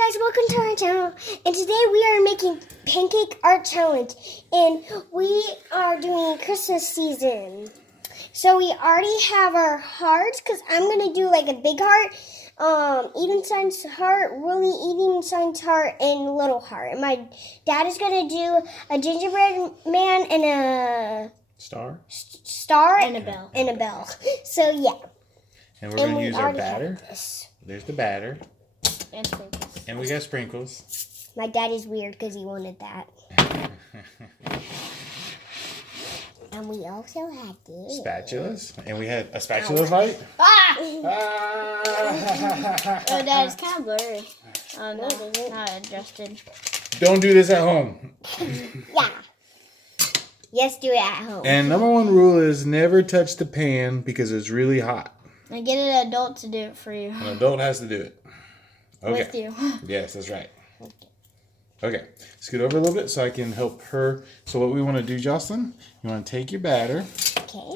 Hi guys, welcome to our channel, and today we are making pancake art challenge, and we are doing Christmas season. So we already have our hearts, because I'm going to do like a big heart, eating signs heart, really eating signs heart, and little heart. And my dad is going to do a gingerbread man and a star and a bell. And a bell. So yeah. And we're going to use our batter. There's the batter. And sprinkles. And we got sprinkles. My daddy's weird because he wanted that. And we also had this. Spatulas. And we had a spatula fight. Ah! Oh, Dad, it's kind of blurry. Oh, no, not adjusted. Don't do this at home. Yeah. Yes, do it at home. And number one rule is never touch the pan because it's really hot. And get an adult to do it for you. An adult has to do it. Okay. With you. Yes, that's right. Okay. Scoot over a little bit so I can help her. So what we want to do, Jocelyn, you want to take your batter. Okay.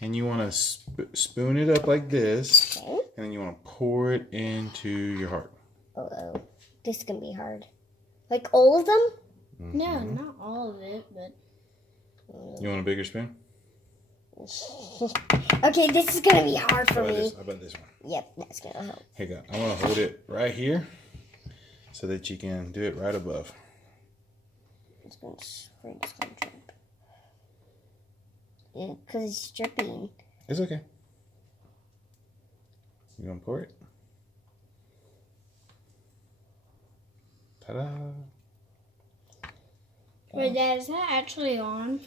And you want to spoon it up like this. Okay. And then you want to pour it into your heart. Uh-oh. This is going to be hard. Like all of them? Mm-hmm. No, not all of it, but... You want a bigger spoon? Okay, this is going to be hard for me. How about this one? Yep, that's going to help. Here you go. I want to hold it right here so that you can do it right above. It's going to drip. Because it's dripping. It's okay. You want to pour it? Ta-da! Wait, Dad, is that actually on?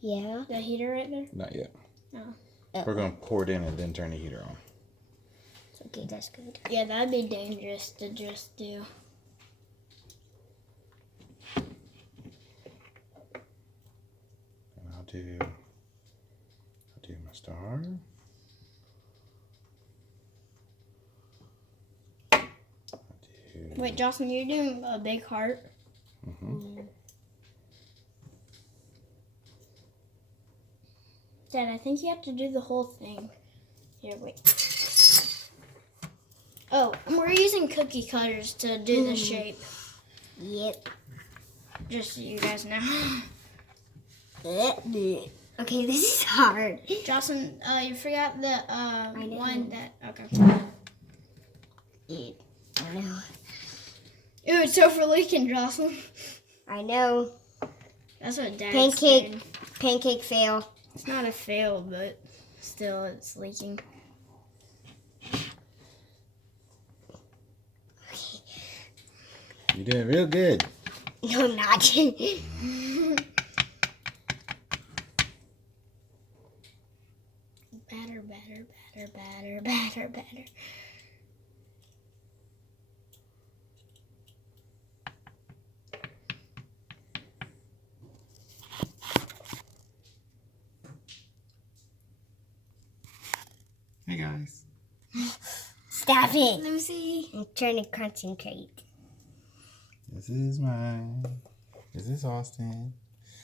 Yeah. The heater right there? Not yet. No. We're going to pour it in and then turn the heater on. Okay, that's good. Yeah, that'd be dangerous to just do. And I'll do my star. Wait, Jocelyn, you're doing a big heart? Mm-hmm. Dad, I think you have to do the whole thing. Here, wait. Oh, we're using cookie cutters to do the shape. Yep. Just so you guys know. Okay, this is hard. Jocelyn, you forgot the know. one that... Okay. I know. Ew, it's over leaking, Jocelyn. I know. That's what Dad Pancake. said. Pancake fail. It's not a fail, but still it's leaking. You're doing real good. No, I'm not. Batter, batter, batter, batter, batter, batter. Hey guys. Stop it. Let me see. I'm trying to concentrate. This is mine. This is Austin.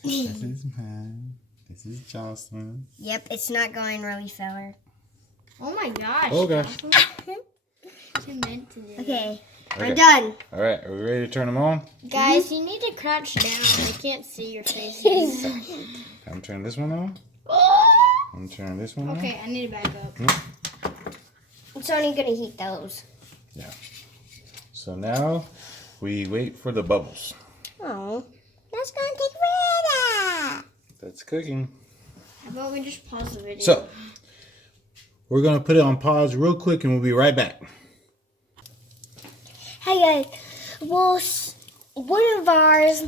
This is mine. This is Jocelyn. Yep, it's not going really far. Oh my gosh. Oh gosh. She meant to do it. Okay, Okay. I'm done. All right, are we ready to turn them on? Guys, you need to crouch down. They can't see your faces. I'm turning this one on. I'm turning this one on. Okay, I need to back up. It's only going to heat those. Yeah. So now we wait for the bubbles. Oh, that's going to take forever. That's cooking. How about we just pause the video? So we're going to put it on pause real quick and we'll be right back. Hey guys, well, one of ours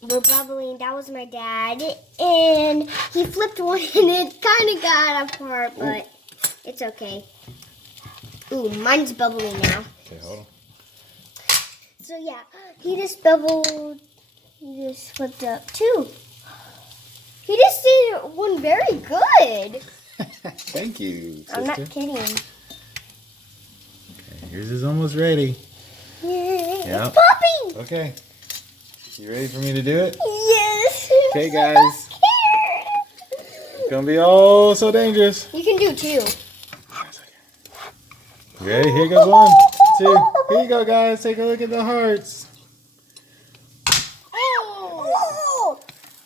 were bubbling. That was my dad, and he flipped one, and it kind of got apart, but it's okay. Ooh, mine's bubbling now. Okay, hold on. So yeah, he just bubbled. He just flipped up too. He just did one very good. Thank you, sister. I'm not kidding. Okay, yours is almost ready. Yeah. It's popping. Okay. You ready for me to do it? Yes. Okay, guys. It's going to be oh so dangerous. You can do two. You ready? Here goes one. Hearts too. Here you go, guys. Take a look at the hearts. Oh,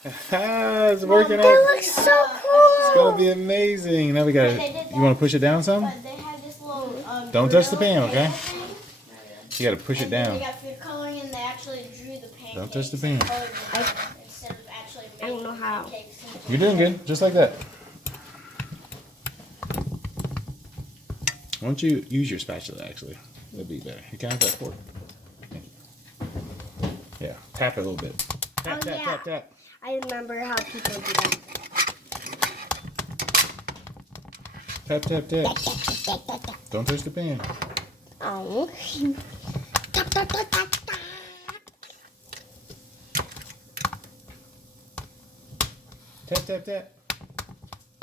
It's working that out. looks so cool. It's gonna be amazing. Now we got They it. did You want to push it down some? But they had this little. Don't touch the pan, okay? thing, You got to push it and then down. They got food coloring and they actually drew the pancakes. Don't touch the pan. and colored them instead of actually I don't making know how. pancakes. You're doing good, just like that. Why don't you use your spatula, actually? That'd be better. You can have that fork. Yeah, tap it a little bit. Tap, Oh, tap, yeah. tap, tap. I remember how people do that. Tap, tap, tap. Don't touch the pan. Oh. Tap, tap, tap, tap, tap. Tap, tap, tap.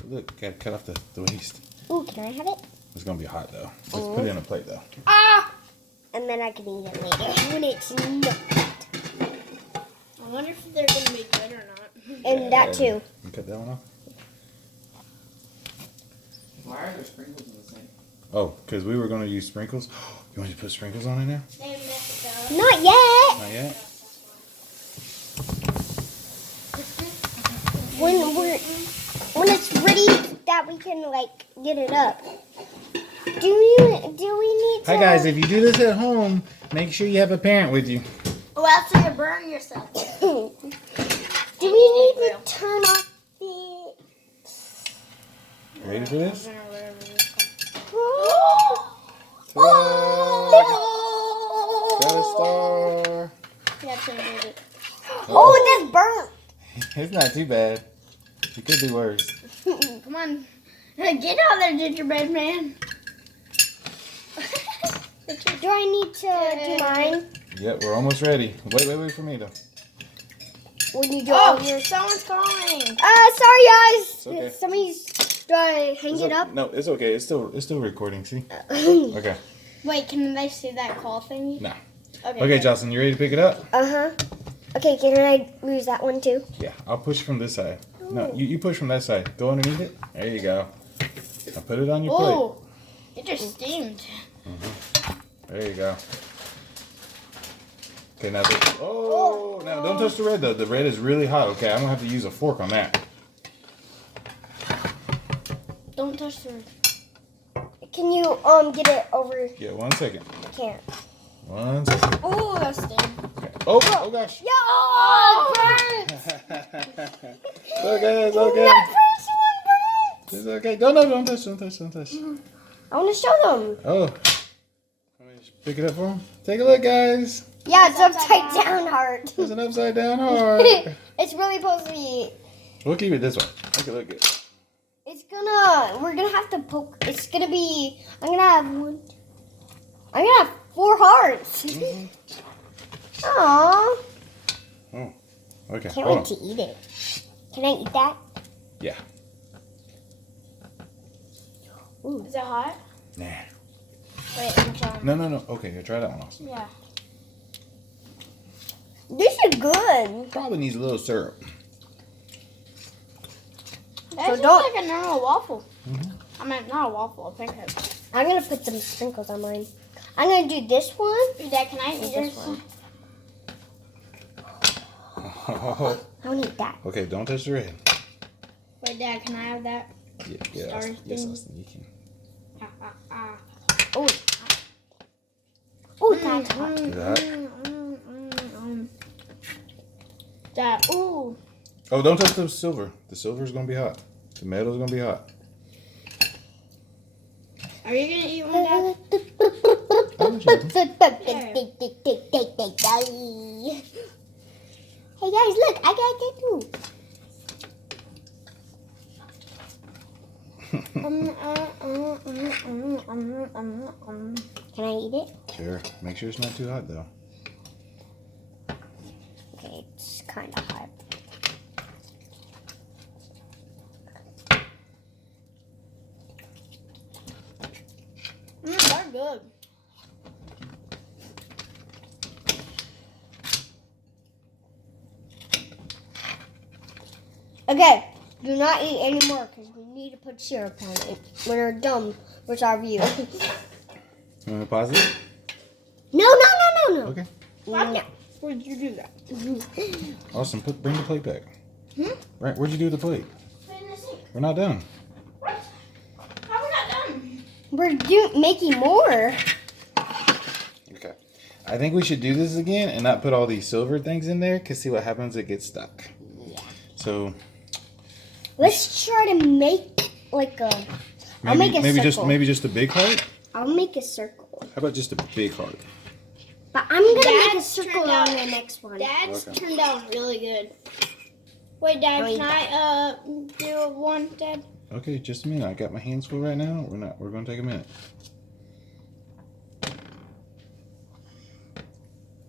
Look, gotta cut off the waste. Ooh, can I have it? It's gonna be hot though. Just put it in a plate though. Ah! And then I can eat it later when it's not. I wonder if they're gonna be good or not. And that too. You cut that one off? Why are there sprinkles in the sink? Oh, because we were gonna use sprinkles. You want me to put sprinkles on in there? They messed it up. Not yet. Not yet. When it's ready that we can like get it up. Do we need to? Hi guys, if you do this at home, make sure you have a parent with you. Or else you're gonna burn yourself. Do we need to turn off the? Ready for this? Got a star. Yeah, change it. Oh, that's burnt. It's not too bad. You could do worse. Come on. Get out there, gingerbread man. Do I need to do mine? Yep, we're almost ready. Wait for me though. When you do all Oh, yours? someone's calling. Sorry guys. okay. Somebody's. Do I hang It's it up? No, it's okay. It's still recording. See? Okay. Wait, can they see that call thing? No. Okay. Okay, Jocelyn, you ready to pick it up? Uh-huh. Okay, can I use that one too? Yeah, I'll push from this side. No, you push from that side. Go underneath it. There you go. Now put it on your plate. Oh, it just steamed. There you go. Okay, now now don't touch the red though. The red is really hot. Okay, I'm gonna have to use a fork on that. Don't touch the. Can you get it over? Yeah, 1 second. I can't. 1 second. Oh, that steamed. Okay. Oh gosh. Yeah, oh, it burns. It's okay, it's okay. That first one burns. It's okay. Don't touch. I want to show them. Oh. Let me just pick it up for them. Take a look, guys. Yeah, it's upside down heart. There's an upside down heart. It's really supposed to be. We'll keep it this way. Look at it. We're gonna have to poke. It's gonna be. I'm gonna have 4 hearts. Aww. Oh. Okay. Can't Hold wait on. to eat it. Can I eat that? Yeah. Is it hot? Nah. Wait, I'm trying. No. Okay, here, try that one also. Yeah. This is good. Probably needs a little syrup. That's just don't- like a normal waffle. Mhm. I mean, not a waffle, a pancake. I'm gonna put some sprinkles on mine. I'm gonna do this one. Dad, can I and eat this yours? one. I want to eat that. Okay, don't touch the red. Wait, Dad, can I have that? Yeah, Sorry, yes, thing. Austin, you can. Oh. Oh, that's hot. Is that hot? Dad, ooh. Oh, don't touch the silver. The silver's gonna be hot. The metal's gonna be hot. Are you gonna eat one, Dad? Hey guys, look, I got that too. Can I eat it? Sure. Make sure it's not too hot though. Okay, it's kind of hot. They're good. Okay, do not eat anymore because we need to put syrup on it when we're done with our view. You wanna pause it? Okay. No. Where'd you do that? Austin, bring the plate back. Right, where'd you do the plate? Put it in the sink. We're not done. What? How are we not done? We're making more. Okay. I think we should do this again and not put all these silver things in there, because see what happens, it gets stuck. So Let's try to make like a. I'll make a circle. maybe just a big heart. I'll make a circle. How about just a big heart? But I'm gonna make a Dad's circle turned on out- the next one. Dad's Okay. turned out really good. Wait, Dad, Really can I do one, Dad? Okay, just a minute. I got my hands full right now. We're gonna take a minute.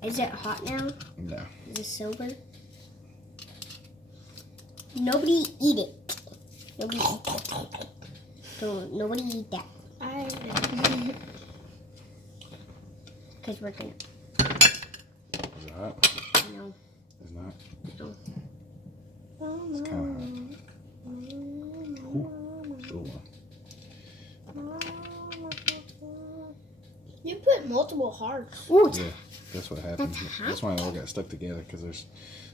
Is it hot now? No. Is it silver? Nobody eat it. Nobody eat it. Don't nobody eat that. Because we're gonna. Is it hot? No. It's not. No. It's kind of hot. Ooh. You put multiple hearts. Ooh, Yeah, that's what happens. That's hot. That's why they all got stuck together, because there's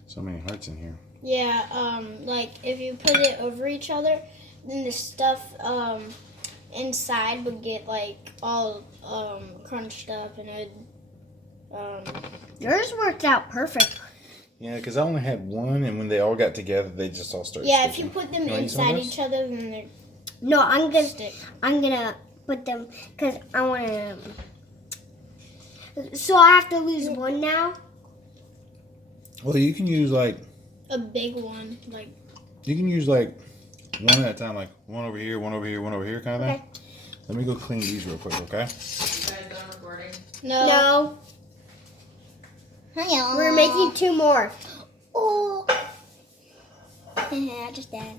so many hearts in here. Yeah, like if you put it over each other, then the stuff inside would get like all crunched up and it yours worked out perfect. Yeah, because I only had one, and when they all got together, they just all started yeah, if you sticking. put them You wanna eat some of inside this? each other, then they No, I'm gonna. stick. I'm gonna put them because I want to. So I have to lose one now. Well, you can use like A big one, like one at a time, like one over here, one over here, one over here, kind of thing. Okay. Let me go clean these real quick, okay? You guys done recording? No, Hello. we're making two more. Oh. Just Dad.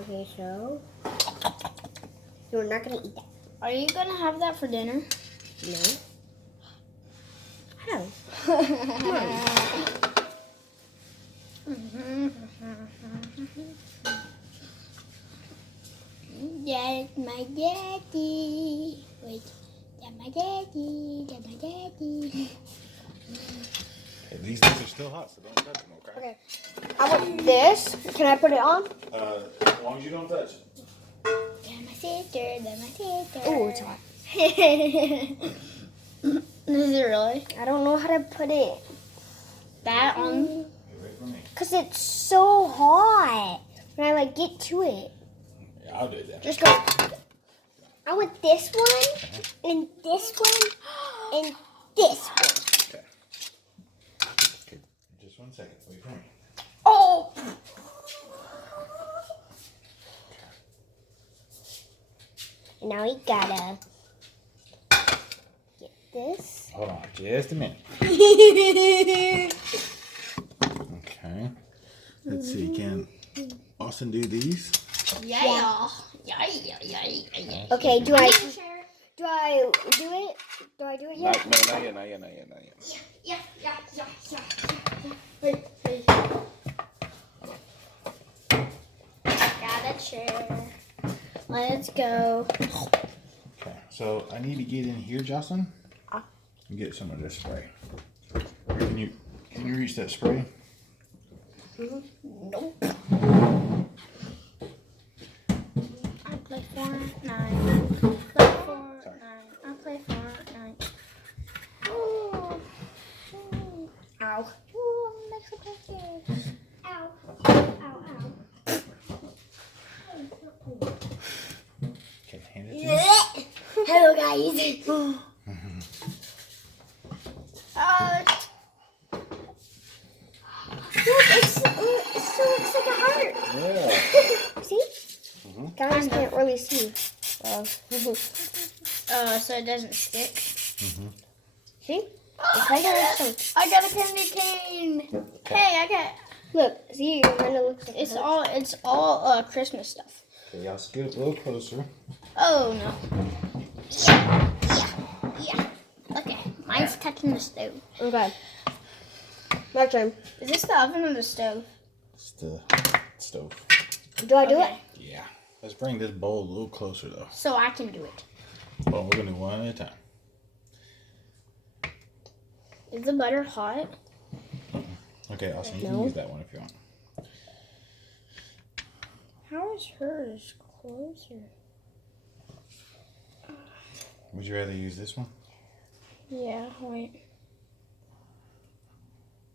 Okay, so we're not gonna eat that. Are you gonna have that for dinner? No. How? That's my daddy. Wait, that's my daddy. That's my daddy. Hey, these things are still hot, so don't touch them, okay? Okay. I want this. Can I put it on? As long as you don't touch it. That's my sister. That's my sister. Oh, it's hot. Is it really? I don't know how to put it That on? Get away from me. because it's so hot. When I like get to it, Yeah, I'll do that. just go. I want this one and this one and this one. Okay, just 1 second. Wait for me. Oh. Now we gotta get this. Hold on, just a minute. Okay. Let's see. Can Austin do these? Yeah. Yeah. Okay, do I do it? Do I do it yet? Not yet. Yeah. Got a chair. Let's go. Okay, so I need to get in here, Jocelyn, and get some of this spray. Can you reach that spray? Nope. I play Fortnite. I play Fortnite. Oh. Ow. Ooh, makes a picture. Ow. Okay, hand it to me. Hello, guys. Look, it still looks like a heart. Yeah. See? Guys can't really see. So it doesn't stick. See? It's like a heart. I got a candy cane. Hey, I got. Look, see, it kind of looks like It's a heart. all Christmas stuff. Okay, y'all scoot a little closer. Oh no. Yeah. Okay, mine's touching the stove. Okay. My turn. Is this the oven or the stove? It's the stove. Do I do it? Yeah. Let's bring this bowl a little closer, though. So I can do it. Well, we're going to do one at a time. Is the butter hot? Okay, Austin, you No. can use that one if you want. How is hers closer? Would you rather use this one? Yeah, wait.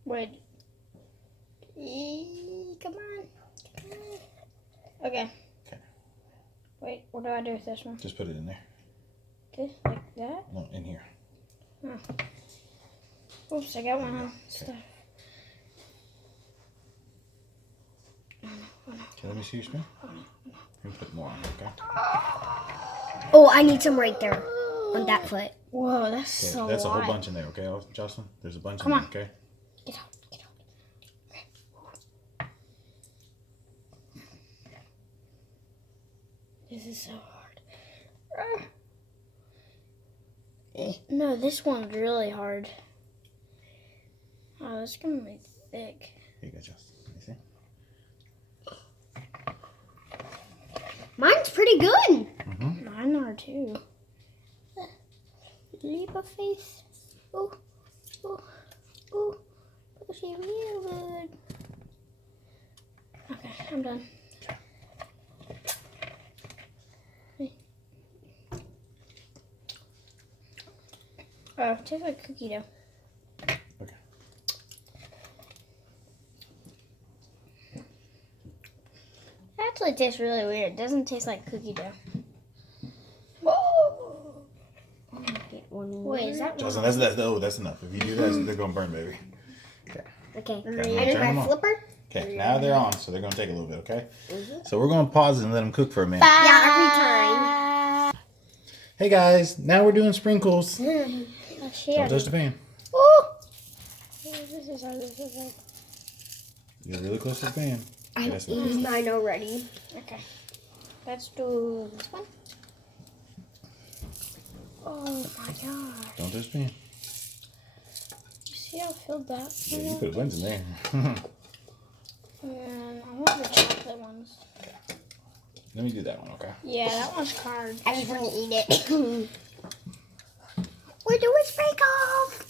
Wait. Come on. Okay. Okay. Wait, what do I do with this one? Just put it in there. This, like that? No, in here. Oops, I got one stuff. Okay, let me see your spoon. You can put more on, okay? Oh, I need some right there on that foot. Whoa, that's Okay, so that's a whole lot. bunch in there, okay, Jocelyn? There's a bunch Come in on. there, okay? Get out. This is so hard. No, this one's really hard. Oh, it's gonna be thick. Here you go, Jocelyn. Let me see. Mine's pretty good. Mine are too. Leap of faith. Ooh, ooh, ooh. Pushy real good. Okay, I'm done. Oh, it tastes like cookie dough. Okay. It actually tastes really weird. It doesn't taste like cookie dough. Get one Wait, is that Jocelyn, one? that's enough. If you do that, they're going to burn, baby. Okay. Okay, I I'm need gonna turn them my on. flipper. Okay, now they're on, so they're going to take a little bit, okay? So we're going to pause and let them cook for a minute. Yeah, every time. Hey guys, now we're doing sprinkles. Oh, Don't shit. touch the pan. Oh, this is hard. You're really close to the pan. I That's ate mine already. Okay. Let's do this one. Oh my gosh. Don't touch the pan. You see how filled that Yeah, you one put buns in there. And I want the chocolate ones. Let me do that one, okay? Yeah, that one's hard. I just want to eat it. We're doing sprinkles.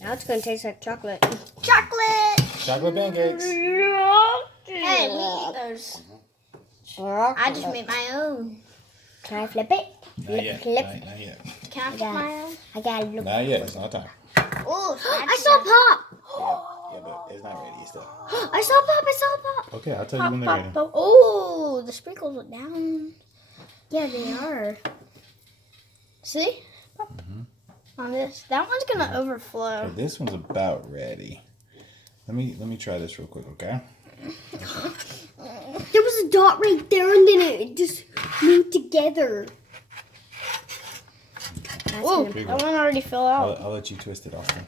Now it's going to taste like chocolate. Chocolate! Chocolate pancakes. Hey, we eat those. I just made my own. Can I flip it? Not yet. Flip. Not yet. Can I flip my own? I got to look. Not yet. It's not time. Oh, I saw pop. Yeah, but it's not ready still. I saw pop. I saw pop. Okay, I'll tell you when they're ready. Oh, the sprinkles went down. Yeah, they are. See? On this. That one's going to overflow. Okay, this one's about ready. Let me try this real quick, okay? There was a dot right there, and then it just moved together. Oh, Here you that go. one already fell out. I'll let you twist it, Austin.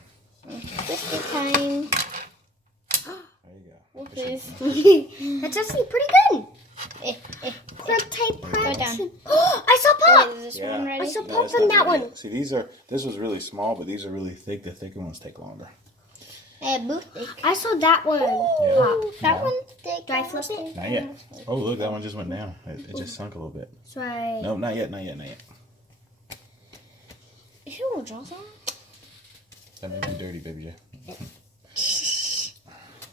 Twisty time. There you go. Whoopsies. That's actually pretty good. Crumb type Go crunch. down. I saw pop. Wait, is this Yeah. one I ready? saw No, pop it's from not that ready one. yet. See, this was really small, but these are really thick. The thicker ones take longer. Hey, boot thick. I saw that one. Ooh, that one's thick. Do I flip it? Not yet. Oh, look, that one just went down. It just sunk a little bit. So I. Nope, not yet, not yet, not yet. Ew, Jocelyn. That made me dirty, baby J.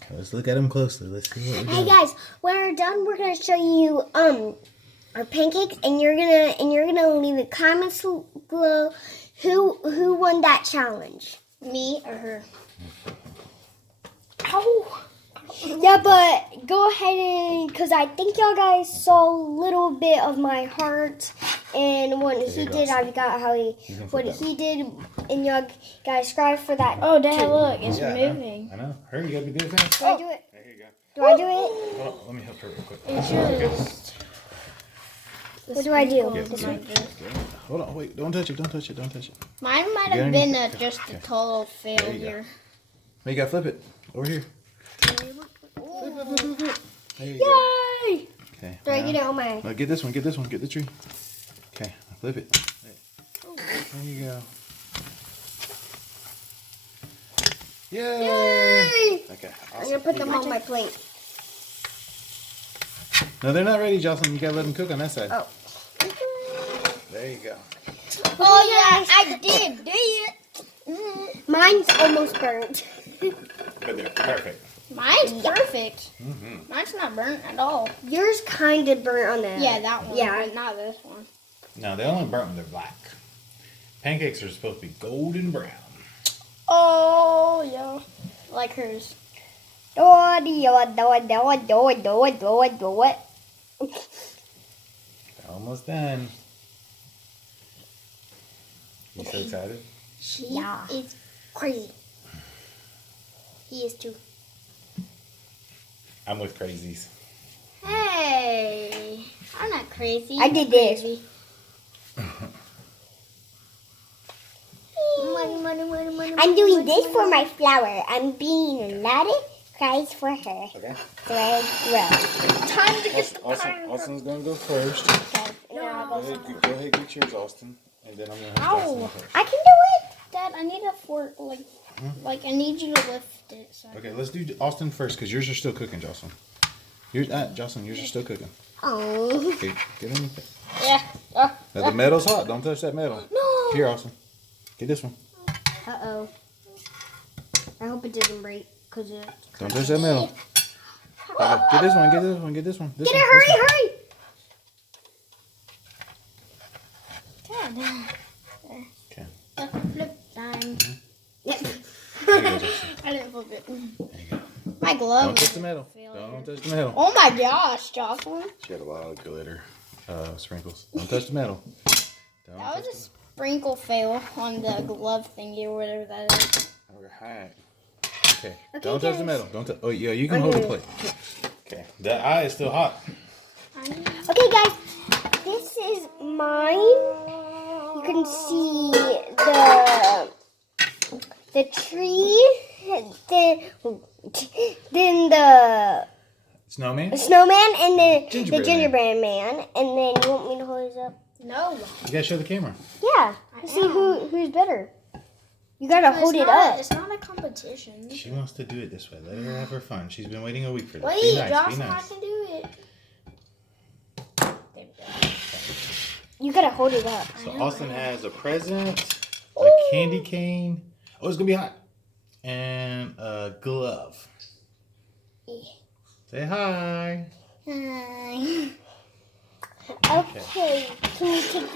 Okay, let's look at them closely. Let's see what we're Hey doing. guys, when we're done, we're gonna show you our pancakes, and you're gonna leave the comments below who won that challenge. Me or her? Ow. Yeah, but go ahead and because I think y'all guys saw a little bit of my heart and what There he you go. did. I got how You can flip what that he did, and y'all guys strive for that. Oh, Dad, look, it's Yeah, moving. I know. Hurry, you gotta be doing fast. Do I do it? There you go. Do I do it? Hold on, let me help her real quick. It's Okay. just. What do I do? Yeah, hold on, wait, don't touch it, don't touch it, don't touch it. Mine might You have got been any- just a Okay. total you go. failure. Now you gotta flip it. Over here. There you go. Yay! Okay. Do I now- get it on my? No, get this one, get the tree. Okay, now flip it. There you go. Yay! Okay, I'm awesome. gonna put them on my plate. No, they're not ready, Jocelyn. You gotta let them cook on that side. Oh. There you go. Oh, yeah, I did it. Mine's almost burnt. But they're perfect. Mine's perfect. Mm-hmm. Mine's not burnt at all. Yours kind of burnt on the. Yeah, that one. Yeah. But not this one. No, they only burnt when they're black. Pancakes are supposed to be golden brown. Oh, yeah. Like hers. Do it. Almost done. You so excited? She Yeah. is crazy. He is too. I'm with crazies. Hey, I'm not crazy. I did this. Crazy. I'm doing this for my flower. I'm being Latin cries for her. Okay. Thread row. Time to get Austin's gonna go first. Okay. Now Go ahead, get yours, Austin. And then I'm gonna have Jocelyn Ow. first. I can do it. Dad, I need a fork. Like I need you to lift it. So. Okay, let's do Austin first because yours are still cooking, Jocelyn. Jocelyn, yours are still cooking. Oh. Okay, get in. Yeah. Now the metal's hot. Don't touch that metal. No. Here, Austin. Get this one. Uh-oh. I hope it doesn't break because it. Don't touch that metal. Okay, get this one. Get this one. Get this one. This Get it! one, Hurry! this one. Hurry! Okay. Flip time. There you go, Jocelyn. I didn't flip it. There you go. My glove. Don't touch is the metal. failure. Don't touch the metal. Oh my gosh, Jocelyn. She had a lot of glitter sprinkles. Don't touch the metal. Don't That was touch a sprinkle fail on the glove thingy or whatever that is. the metal. Alright. Okay. Don't touch the metal. Don't touch. Oh yeah, you can hold the plate. Okay. That eye is still hot. Okay, guys. This is mine. You can see the tree. Then the Snowman. snowman and the Gingerbread gingerbread man. And then you want me to hold this up? No. You gotta show the camera. Yeah. I See am. who's better. You gotta hold it up. It's not a competition. She wants to do it this way. Let her have her fun. She's been waiting a week for this. Wait, Be nice. Jocelyn, Be I nice. can do it. There we go. You gotta hold it up. So Austin has a present, a candy cane. Oh, it's gonna be hot. And a glove. Say hi. Hi. Okay. Can you take